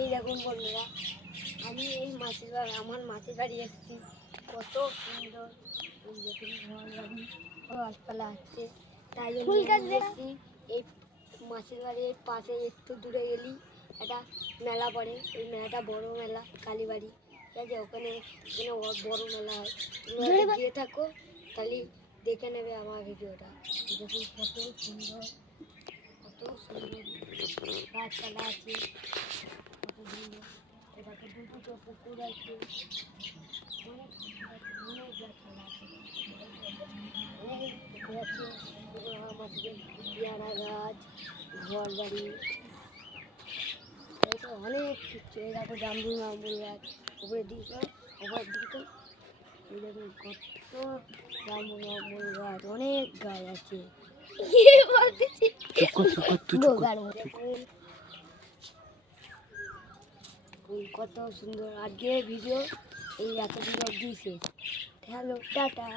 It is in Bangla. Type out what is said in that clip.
এই দেখুন বন্ধুরা, আমি এই মাছের বাড়ি, আমার মাছের বাড়ি এসেছি। কত সুন্দর দেখুন ঘর বাড়ি, গাছপালা আছে। তাই জন্য এসেছি এই মাছের বাড়ির পাশে একটু দূরে গেলেই একটা মেলা পড়ে। এই মেলাটা বড় মেলা, কালীবাড়ি, ঠিক আছে? ওখানে বড় মেলা হয়। তুমি গিয়ে থাকো, তাহলে দেখে নেবে আমার ভিডিওটা। দেখুন কত সুন্দর, কত সুন্দর গাছপালা আছে, কত সুন্দর। এটাকে দুটো পুকুর আছে, অনেক অনেক গাছপালা আছে, অনেক পুকুর আছে। আম আছে, পেয়ারা গাছ, ঘর বাড়ি, এই তো অনেক কিছু। এই দেখো জামরুল মামরুল গাছ, উপরে দিকে এই দেখুন কত জামরুল মামরুল গাছ, অনেক গাছ আছে। কত সুন্দর। আজকে ভিডিও এই এত ভিডিও অবধি শেষ। Hello, tata.